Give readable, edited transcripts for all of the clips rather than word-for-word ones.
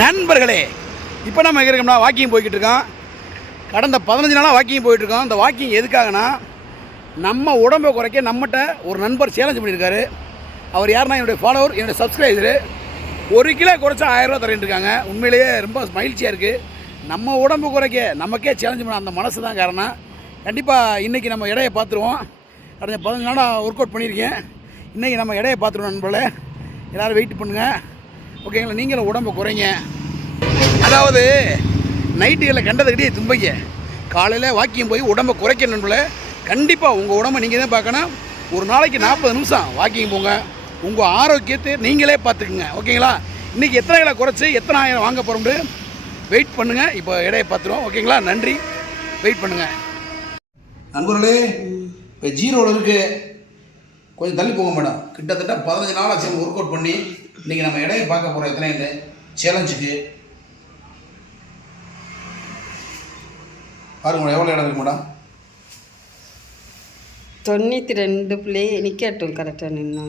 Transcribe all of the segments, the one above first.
நண்பர்களே, இப்போ நம்ம எங்கே இருக்கோம்னா வாக்கிங் போய்கிட்டு இருக்கோம். கடந்த 15 நாளாக வாக்கிங் போயிட்டுருக்கோம். இந்த வாக்கிங் எதுக்காகனா நம்ம உடம்பை குறைக்க நம்மகிட்ட ஒரு நண்பர் சேலஞ்ச் பண்ணியிருக்காரு. அவர் யாருன்னா என்னுடைய ஃபாலோவர், என்னுடைய சப்ஸ்கிரைபரு. 1 கிலோ குறைச்சா 1000 ரூபா தரேன் இருக்காங்க. உண்மையிலேயே ரொம்ப மகிழ்ச்சியாக இருக்குது. நம்ம உடம்பு குறைக்க நமக்கே சேலஞ்ச் பண்ண அந்த மனசு தான் காரணம். கண்டிப்பாக இன்றைக்கி நம்ம எடையை பார்த்துருவோம். கடந்த 15 நாளாக ஒர்க் அவுட் பண்ணியிருக்கேன். இன்றைக்கி நம்ம எடையை பார்த்துருவோம் நண்பர்களே. எல்லோரும் வெயிட் பண்ணுங்கள், ஓகேங்களா? நீங்களும் உடம்பு குறைங்க. அதாவது நைட்டுகளில் கண்டதுக்கிட்டே தும்பைங்க. காலையில் வாக்கிங் போய் உடம்பை குறைக்கணும்ல. கண்டிப்பாக உங்கள் உடம்பை நீங்கள் தான் பார்க்கணும். ஒரு நாளைக்கு 40 நிமிஷம் வாக்கிங் போங்க. உங்கள் ஆரோக்கியத்தை நீங்களே பார்த்துக்குங்க, ஓகேங்களா? இன்றைக்கி எத்தனை கிலோ குறைச்சி எத்தனை ஆயிரம் வாங்க போகிறோம்னு வெயிட் பண்ணுங்கள். இப்போ எடையை பார்த்துருவோம், ஓகேங்களா? நன்றி, வெயிட் பண்ணுங்கள் நண்பர்களே. இப்போ ஜீரோவில் இருக்குது, கொஞ்சம் தள்ளி போங்க மேடம். கிட்டத்தட்ட 15 நாள் ஆச்சு ஒர்க் அவுட் பண்ணி. இன்றைக்கி நம்ம எடையை பார்க்க போகிறோம் எத்தனை சேலஞ்சுக்கு. பாருங்க எவ்வளோ இடம் இருக்கு மேடம்? 92 நிற்கட்டும். கரெக்டாக நின்று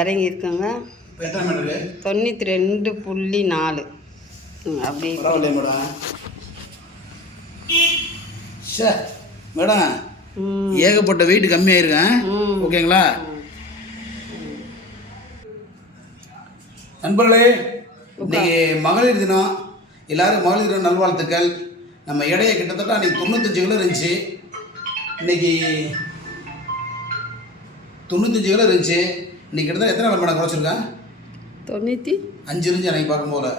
இறங்கியிருக்காங்க. இப்போ எத்தனை மீட்டரு? 92.4. அப்படி பரவாயில்லையே மேடம். சார் மேடம், ஏகப்பட்ட வெயிட் கம்மியாயிருக்கேன், ஓகேங்களா? நண்பர்களே, இன்றைக்கி மகளிர் தினம். எல்லோரும் மகளிர் தினம் நல்வாழ்த்துக்கள். நம்ம எடையை கிட்டத்தட்ட அன்றைக்கி 95 கிலோ இருந்துச்சு. இன்றைக்கி 95 கிலோ இருந்துச்சு. இன்றைக்கி கிட்டத்தட்ட எத்தனை மேடம் குறைச்சிருக்கேன்? 95 இருந்துச்சு அன்றைக்கி பார்க்கும்போது.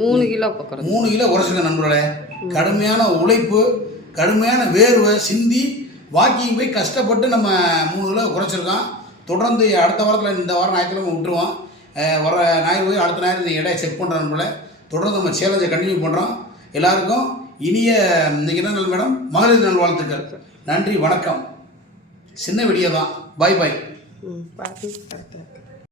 3 கிலோ பக்கம் 3 கிலோ குறைச்சிருக்கேன் நண்பர்களே. கடுமையான உழைப்பு, கடுமையான வேர்வை சிந்தி வாக்கிங் போய் கஷ்டப்பட்டு நம்ம 3 கிலோ குறைச்சிருக்கோம். தொடர்ந்து அடுத்த வாரத்தில், இந்த வாரம் ஞாயிற்றுக்கிழமை விட்டுருவோம். வர ஞாயிறு போய் அடுத்த ஞாயிறு இந்த எடையை செக் பண்ணுறோம் நண்பர்களே. தொடர்ந்து நம்ம சேலஞ்சை கண்டினியூ பண்ணுறோம். எல்லாருக்கும் இனிய இன்றைக்கி என்ன நாள் மேடம்? மகளிர் நல்வாழ்த்துக்கள். நன்றி, வணக்கம். சின்ன வீடியோ தான். பாய் பாய்.